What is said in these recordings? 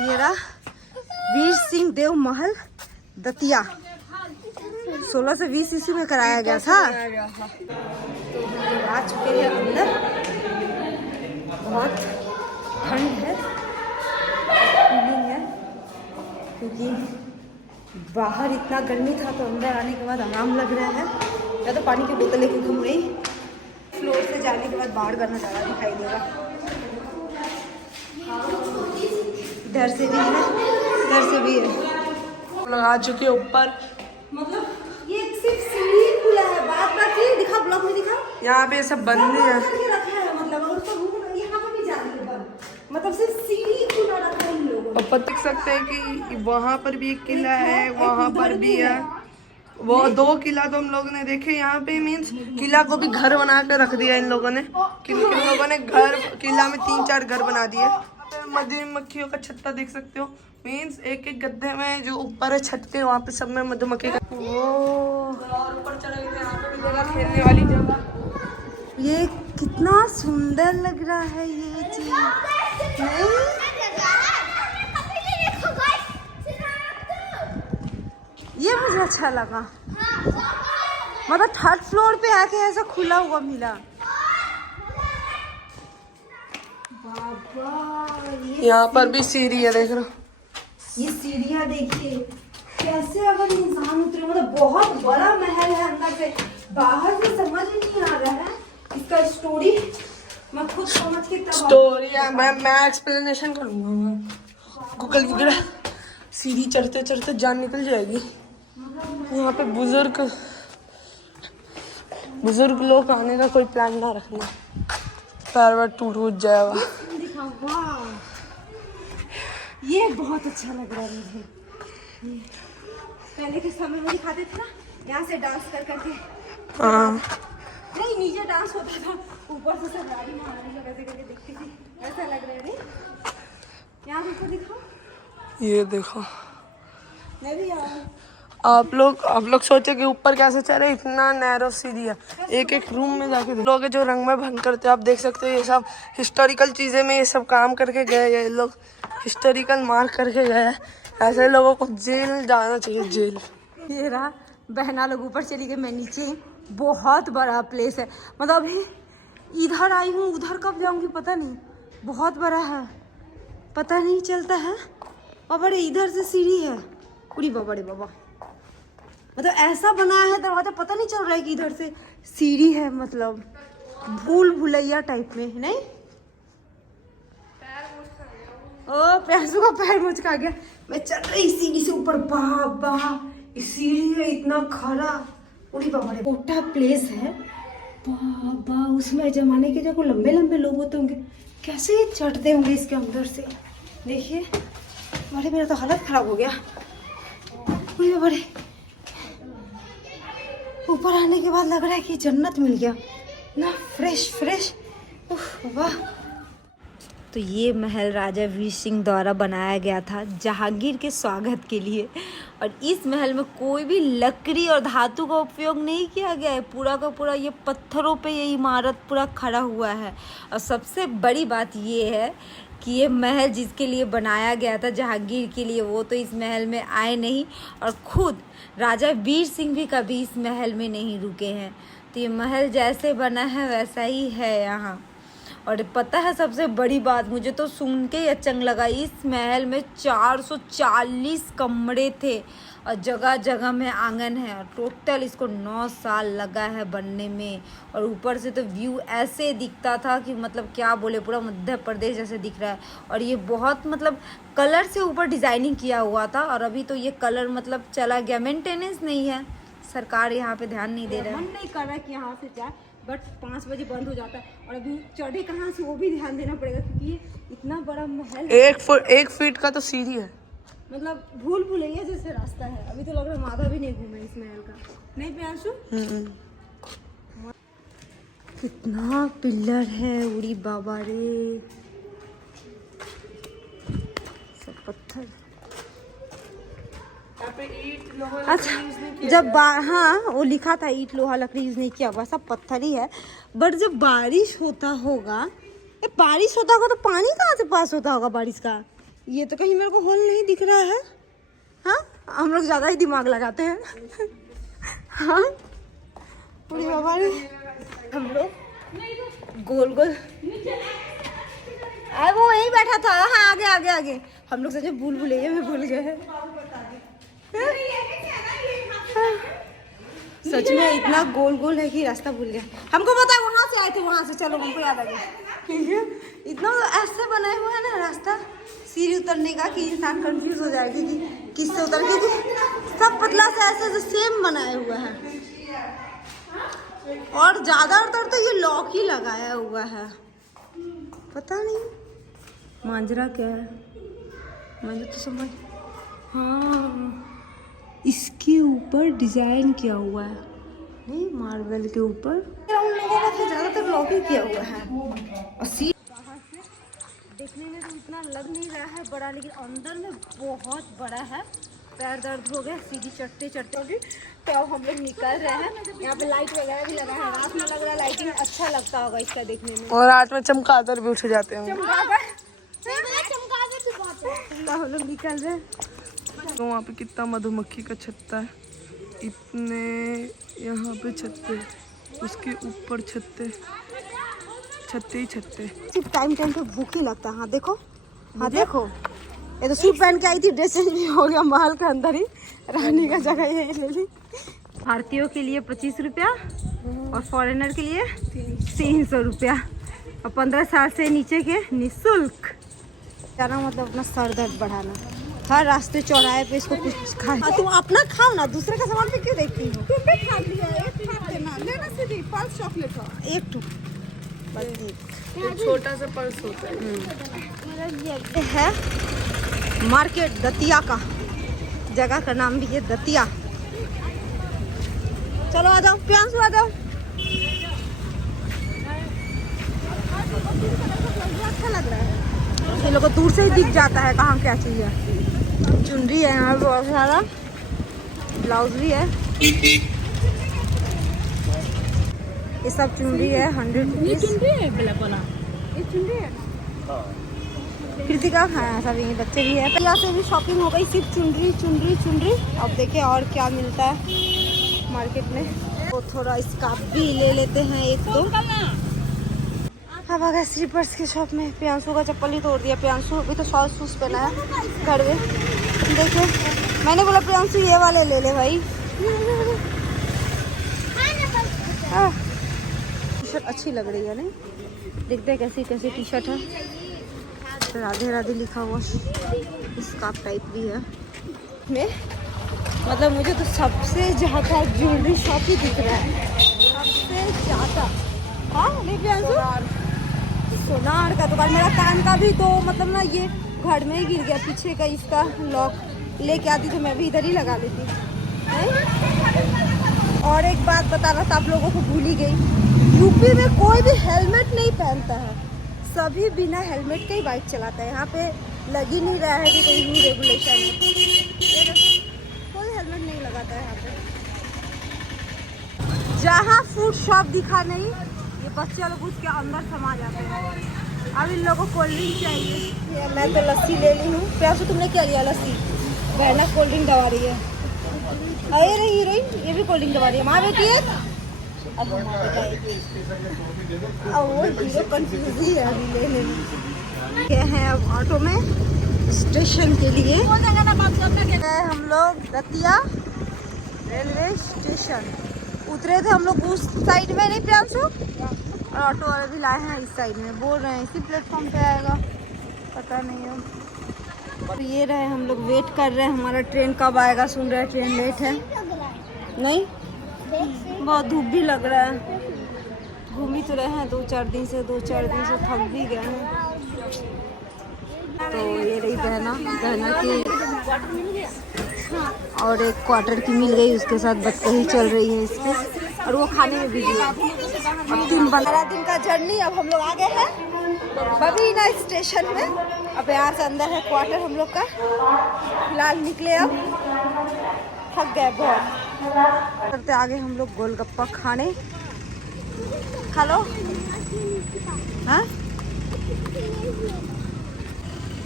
ये रहा वीर सिंह देव महल दतिया 16 से 20 ईस्वी में कराया गया था। तो हम लोग आ चुके हैं अंदर। बहुत ठंड है क्योंकि बाहर इतना गर्मी था, तो अंदर आने के बाद आराम लग रहा है। या तो पानी की बोतल लेके घूम रही। फ्लोर से जाने के बाद बाहर का नज़ारा दिखाई देगा। इधर से भी है, इधर से भी है। लोग आ चुके ऊपर। मतलब ये सिर्फ सीढ़ी खुला है, बाकी दिखा ब्लॉक में दिखा। यहाँ पे सब बंद है। मतलब अगर उसका रूम यहाँ पे भी जाने के बाद मतलब सिर्फ सीढ़ी खुला रखा है इन लोगों ने। और देख सकते हैं कि वहाँ पर भी एक किला है, वहाँ पर भी है। वो 2 किला तो हम लोगों ने देखे। यहाँ पे मीन्स किला को भी घर बना के रख दिया इन लोगों ने। किन लोगों ने घर किला में 3-4 घर बना दिए। मधुमक्खियों का छत्ता देख सकते हो। मीन्स एक एक गड्ढे में जो ऊपर है छत के, वहाँ पे सब में मधुमक्खी का। और ऊपर चले गए, यहाँ पे भी जगह खेलने वाली जगह। ये कितना सुंदर लग रहा है ये चीज नहीं? ये मुझे अच्छा लगा। मतलब 3rd फ्लोर पे आके ऐसा खुला हुआ मिला। बाबा यहाँ पर भी सीढ़ी है, देख रहे हो। ये सीढ़ियाँ देखिए कैसे अगर इंसान उतरे। मतलब बहुत बड़ा महल है, अंदर से बाहर से समझ ही नहीं आ रहा है इसका स्टोरी। मैं खुद समझ के स्टोरी मैं एक्सप्लेनेशन करूँगा गूगल वगैरह। सीढ़ी चढ़ते चढ़ते जान निकल जाएगी। यहाँ पे बुजुर्ग लोग आने का कोई प्लान ना रखना, पैर टूट जाएगा। ये बहुत अच्छा लग रहा है मुझे। पहले के समय में दिखाते थे ना, यहाँ से डांस कर करके। हाँ नहीं, नीचे डांस होता था, ऊपर से सब गाड़ी महारानी लोग ऐसे करके देखती थी। ऐसा लग रहा है नहीं? यहाँ ऊपर दिखाओ। ये देखो। मैं भी यहाँ आप लोग सोचे कि ऊपर कैसे चले। इतना नैरो सीढ़ी है। एक एक रूम में जाके लोग जो रंग में भंग करते हैं, आप देख सकते हो। ये सब हिस्टोरिकल चीजें में ये सब काम करके गए। ये लोग हिस्टोरिकल मार्क करके गए। ऐसे लोगों को जेल जाना चाहिए, जेल। ये रहा बहना लोग ऊपर चली गई, मैं नीचे। बहुत बड़ा प्लेस है। मतलब अभी इधर आई हूँ, उधर कब जाऊँगी पता नहीं। बहुत बड़ा है, पता नहीं चलता है। और बड़े इधर से सीढ़ी है। उड़ी बाबा रे बाबा, मतलब ऐसा बनाया है दरवाजा, पता नहीं चल रहा है कि इधर से सीढ़ी है। मतलब भूल भुलैया टाइप में नहीं। ओ प्यासू का पैर मुचका गया। मैं चल रही सीढ़ी से ऊपर। बाबा सीढ़ी है इतना खरा। उड़ी बाबा रे, छोटा प्लेस है बाबा। उसमें जमाने के जो लंबे लंबे लोग होते होंगे, कैसे ये चढ़ते होंगे इसके अंदर से। देखिए बड़े, मेरा तो हालत खराब हो गया। उड़ी बाबा रे, ऊपर आने के बाद लग रहा है कि जन्नत मिल गया ना। Fresh fresh. वाह। तो ये महल राजा वीर सिंह द्वारा बनाया गया था जहांगीर के स्वागत के लिए। और इस महल में कोई भी लकड़ी और धातु का उपयोग नहीं किया गया है। पूरा का पूरा ये पत्थरों पे ये इमारत पूरा खड़ा हुआ है। और सबसे बड़ी बात ये है कि ये महल जिसके लिए बनाया गया था जहांगीर के लिए, वो तो इस महल में आए नहीं। और खुद राजा वीर सिंह भी कभी इस महल में नहीं रुके हैं। तो ये महल जैसे बना है वैसा ही है यहाँ। और पता है सबसे बड़ी बात, मुझे तो सुन के ही अचंभ लगा। इस महल में 440 कमरे थे और जगह जगह में आंगन है। और टोटल इसको 9 साल लगा है बनने में। और ऊपर से तो व्यू ऐसे दिखता था कि मतलब क्या बोले, पूरा मध्य प्रदेश जैसे दिख रहा है। और ये बहुत मतलब कलर से ऊपर डिज़ाइनिंग किया हुआ था। और अभी तो ये कलर मतलब चला गया, मेंटेनेंस नहीं है। सरकार यहाँ पे ध्यान नहीं दे रहा है। मन नहीं कर रहा है कि यहाँ से जाए, बट 5 बजे बंद हो जाता है। और अभी चढ़े कहाँ से वो भी ध्यान देना पड़ेगा, क्योंकि ये इतना बड़ा महल है। 1 फीट का तो सीढ़ी है। मतलब भूल भुलैया जैसे रास्ता है। अभी तो लग रहा है माधा भी नहीं घूमे इस महल का, नहीं प्यासू? कितना पिलर है, उड़ी बाबा रे, सब पत्थर। अच्छा, जब हाँ वो लिखा था ईंट लोहा लकड़ी यूज नहीं किया हुआ, सब पत्थर ही है। बट जब बारिश होता होगा, बारिश होता होगा तो पानी कहाँ से पास होता होगा बारिश का? ये तो कहीं मेरे को होल नहीं दिख रहा है। हाँ, हम लोग ज्यादा ही दिमाग लगाते हैं। हाँ पूरी बाबा रे, हम लोग गोल गोल अरे वो यहीं बैठा था। हाँ आगे आगे आगे हम लोग सच भूल भुलैया में भूल गए हैं। सच में इतना गोल गोल है कि रास्ता भूल गया। हमको पता है वहां से आए थे, वहां से। चलो हमको याद आ गया। इतना ऐसे बनाए हुए है ना रास्ता सीढ़ी उतरने का कि इंसान कंफ्यूज हो जाएगी कि किससे उतर, क्योंकि सब पतला से ऐसे से सेम बनाए हुआ है। और ज्यादातर तो ये लॉक ही लगाया हुआ है। पता नहीं मांजरा क्या है, मुझे तो समझ। हाँ इसके ऊपर डिजाइन किया हुआ है, नहीं मार्बल के ऊपर। उन लोगों का तो ज्यादातर लॉक ही किया हुआ है। और सीट बाहर से देखने में तो इतना लग नहीं रहा है बड़ा, लेकिन अंदर में बहुत बड़ा है। पैर दर्द हो गए सीढ़ी चढ़ते चढ़ते होगी। तो अब हम लोग निकल रहे हैं। यहाँ पे लाइट वगैरह भी लगा है, रात में लग रहा है लाइटिंग अच्छा लगता होगा इसका देखने में। और रात में चमगादड़ भी उठ जाते हैं। हम लोग निकल रहे हैं। तो वहाँ पे कितना मधुमक्खी का छत्ता है, इतने यहाँ पे छत्ते, उसके ऊपर छत्ते, छत्ते ही छत्ते। सिर्फ टाइम टाइम पे भूख ही लगता है। हाँ देखो, हाँ देखो, ये तो सूट पहन के आई थी, ड्रेस चेंज भी हो गया महल के अंदर ही। रानी का जगह ये ले ली। भारतीयों के लिए 25 रुपया और फॉरेनर के लिए 300 रुपया और 15 साल से नीचे के निःशुल्क। जाना मतलब अपना सर दर्द बढ़ाना। हर रास्ते चौराहे पे इसको कुछ खा। तुम अपना खाओ ना, दूसरे का सामान पे क्यों देखती हो? तुम भी खा लिया, एक खा देना, लेना सीधी 5 चॉकलेट हो, एक टू बस एक छोटा सा पर्स होता है। ये है मार्केट दतिया का, जगह का नाम भी है दतिया। चलो आ जाओ प्रियांशु, आ जाओ। अच्छा लग रहा है, ये लोगों को दूर से ही दिख जाता है कहाँ क्या चाहिए। चुनरी है यहाँ पे बहुत सारा, ब्लाउज भी है। ये सब चुनरी है 100 रुपीज। कृतिका हाँ सब यही बच्चे भी है। यहाँ से भी शॉपिंग हो गई, सिर्फ चुनरी चुनरी चुनरी। अब देखें और क्या मिलता है मार्केट में। तो थोड़ा स्कार्फ भी ले लेते हैं एक दो। अब आ गए स्लीपर्स की शॉप में। प्रियांशु का चप्पल ही तोड़ दिया। प्रियांशु अभी तो शॉर्ट शूज पहना है घर में। देखिए मैंने बोला प्रियांशु ये वाले ले ले भाई। टी शर्ट अच्छी लग रही है नहीं, देखते हैं कैसी कैसी टी शर्ट है। राधे राधे लिखा हुआ स्कार्फ टाइप भी है। में मतलब मुझे तो सबसे ज़्यादा ज्वेलरी शॉप ही दिख रहा है, सबसे ज़्यादा। हाँ नहीं प्रियांशु, सोनार का दुकान। मेरा कान का भी तो मतलब ना ये घर में ही गिर गया, पीछे का इसका लॉक लेके आती तो मैं भी इधर ही लगा लेती। और एक बात बता रहा था आप लोगों को, भूल ही गई। यूपी में कोई भी हेलमेट नहीं पहनता है, सभी बिना हेलमेट के ही बाइक चलाता है। यहाँ पे लग ही नहीं रहा है कि कोई रूल रेगुलेशन है। कोई हेलमेट नहीं लगाता है यहाँ पे। जहाँ फूड शॉप दिखा नहीं, ये बच्चे लोग उसके अंदर समा जाते हैं। अब इन लोगों को कोल्ड ड्रिंक चाहिए। मैं तो लस्सी ले ली हूँ। प्यासू तुमने क्या लिया? लस्सी। बहना कोल्ड ड्रिंक दबा रही है। अरे रही हीरोइन ये भी कोल्ड ड्रिंक दबा रही है। माँ बेटी है, अब वो हीरो कंफ्यूज ही है अभी लेने में। ये है अब ऑटो में स्टेशन के लिए। हम लोग दतिया रेलवे स्टेशन उतरे थे। हम लोग उस साइड में नहीं प्रियांशु, और ऑटो वाले भी लाए हैं इस साइड में। बोल रहे हैं इसी प्लेटफॉर्म पे आएगा, पता नहीं है। तो ये रहे हम लोग वेट कर रहे हैं, हमारा ट्रेन कब आएगा। सुन रहे हैं ट्रेन लेट है। नहीं बहुत धूप भी लग रहा है। घूम ही तो रहे हैं 2-4 दिन से थक भी गए हैं। तो ये रही बहना की और एक क्वार्टर की मिल गई, उसके साथ बच्चे ही चल रही है इसके, और वो खाने में बिजी है। अब 15 दिन का जर्नी। अब हम लोग आ गए हैं बबीना स्टेशन में। अब यहाँ से अंदर है क्वार्टर हम लोग का। फिलहाल निकले, अब थक गए बहुत। करते आगे हम लोग गोलगप्पा खाने। खा लो। हाँ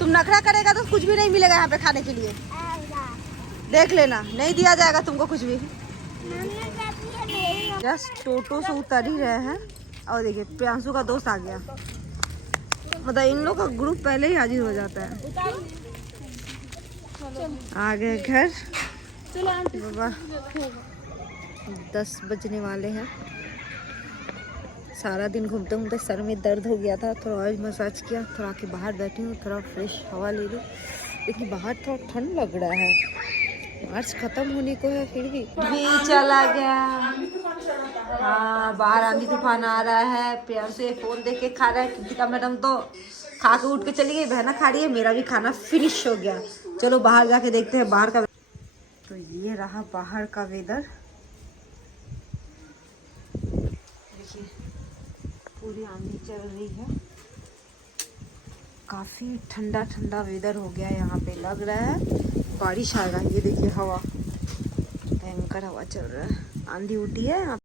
तुम नखरा करेगा तो कुछ भी नहीं मिलेगा यहाँ पे खाने के लिए, देख लेना, नहीं दिया जाएगा तुमको कुछ भी। जस्ट टोटो से उतर ही रहे हैं और देखिए प्रियांशु का दोस्त आ गया, मतलब इन लोग का ग्रुप पहले ही हाजिर हो जाता है। आ गए घर बाबा, 10 बजने वाले हैं। सारा दिन घूमते घूमते सर में दर्द हो गया था, थोड़ा ऑयल मसाज किया, थोड़ा आके बाहर बैठी हूँ, थोड़ा फ्रेश हवा ले लूँ, लेकिन बाहर थोड़ा ठंड लग रहा है, मार्च खत्म होने को है फिर भी चला गया। हाँ बाहर आंधी तूफान आ रहा है। प्रियांशु ये फोन देख के खा रहा है, कृतिका मैडम तो खा के उठ के चली गई, बहना खा रही है, मेरा भी खाना फिनिश हो गया। चलो बाहर जाके देखते हैं बाहर का। तो ये रहा बाहर का वेदर, देखिए पूरी आंधी चल रही है, काफी ठंडा ठंडा वेदर हो गया यहाँ पे, लग रहा है बारिश आएगा। ये देखिए हवा, भयंकर हवा चल रहा है, आंधी उठी है।